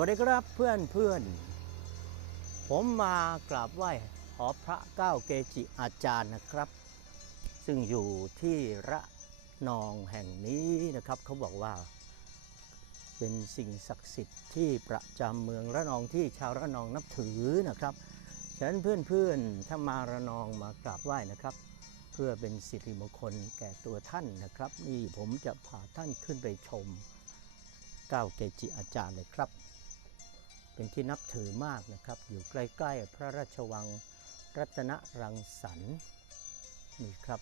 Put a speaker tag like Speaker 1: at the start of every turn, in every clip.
Speaker 1: วัสดีครับเพื่อนเพื่อน ผมมากราบไหว้หอพระเก้าเกจิอาจารย์นะครับ ซึ่งอยู่ที่ระนองแห่งนี้นะครับเขาบอกว่า เป็นสิ่งศักดิ์สิทธิ์ที่ประจำเมืองระนองที่ชาวระนองนับถือนะครับฉะนั้นเพื่อนๆถ้ามาระนองมากราบไหว้นะครับ เพื่อเป็นสิริมงคลแก่ตัวท่านนะครับ นี่ผมจะพาท่านขึ้นไปชมเก้าเกจิอาจารย์เลยครับ เป็นที่นับถือมากนะครับ อยู่ใกล้ ๆ พระราชวังรัตนรังสรรค์นี่ครับ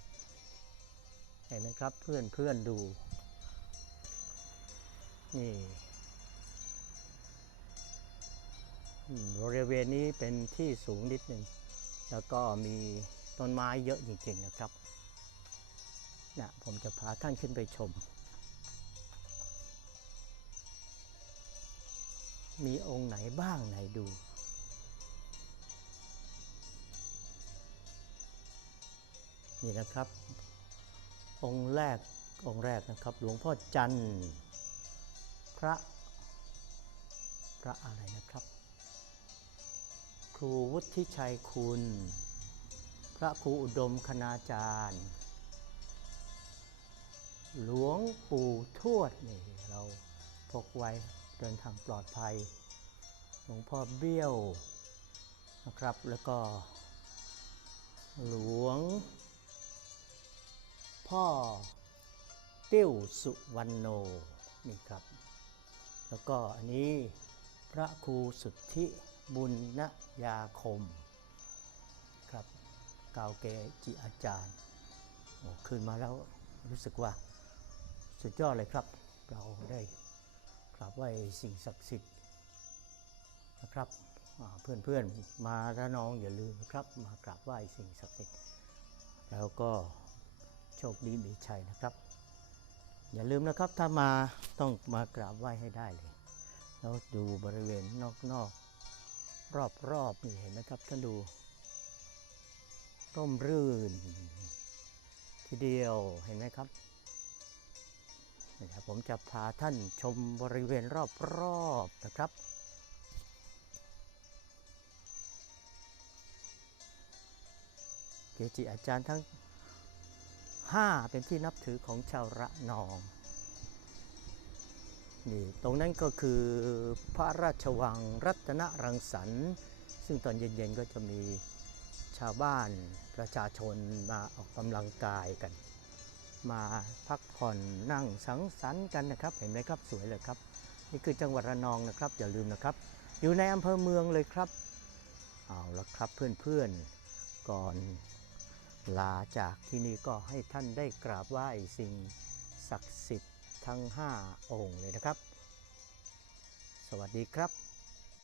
Speaker 1: เห็นไหมครับเพื่อนเพื่อนๆดู นี่บริเวณนี้เป็นที่สูงนิดหนึ่ง แล้วก็มีต้นไม้เยอะจริงๆนะครับนะผมจะพาท่านขึ้นไปชม มีองค์ไหนบ้างไหนดู นี่นะครับ องค์แรกองค์แรกนะครับ หลวงพ่อจันทร์ พระ พระอะไรนะครับ ครูวุฒิชัยคุณ พระครูอุดมคณาจารย์ หลวงปู่ทวดนี่เราพกไว้ เดินทางปลอดภัย หลวงพ่อเบี้ยวนะครับ แล้วก็ หลวง พ่อติ้วสุวรรณโนนี่ครับ แล้วก็อันนี้พระครูสุทธิบุญนยาคม ครับกาวเกจิอาจารย์โอ้ขึ้นมาแล้วรู้สึกว่าสุดยอดเลยครับ เราได้ กราบไหว้สิ่งศักดิ์สิทธิ์นะครับเพื่อนๆมาระนองอย่าลืมนะครับ มากราบไหว้สิ่งศักดิ์สิทธิ์แล้วก็โชคดีมีชัยนะครับ อย่าลืมนะครับถ้ามาต้องมากราบไหว้ให้ได้เลยแล้วดูบริเวณนอกๆรอบๆนี่เห็นไหมครับท่านดูร่มรื่น ทีเดียวเห็นไหมครับ นี่ครับผมจะพาท่านชมบริเวณรอบๆนะครับ เกจิอาจารย์ทั้ง 5 เป็นที่นับถือของชาวระนองนี่ตรงนั้นก็คือพระราชวังรัตนรังสรรค์ ซึ่งตอนเย็นๆก็จะมีชาวบ้านประชาชนมาออกกำลังกายกัน มาพักผ่อนนั่งสังสรรค์กันนะครับ เห็นไหมครับสวยเลยครับ นี่คือจังหวัดระนองนะครับ อย่าลืมนะครับ อยู่ในอำเภอเมืองเลยครับ เอาละครับเพื่อนๆก่อนลาจากที่นี่ก็ให้ท่านได้กราบไหว้สิ่งศักดิ์สิทธิ์ทั้ง 5 องค์เลยนะครับ สวัสดีครับ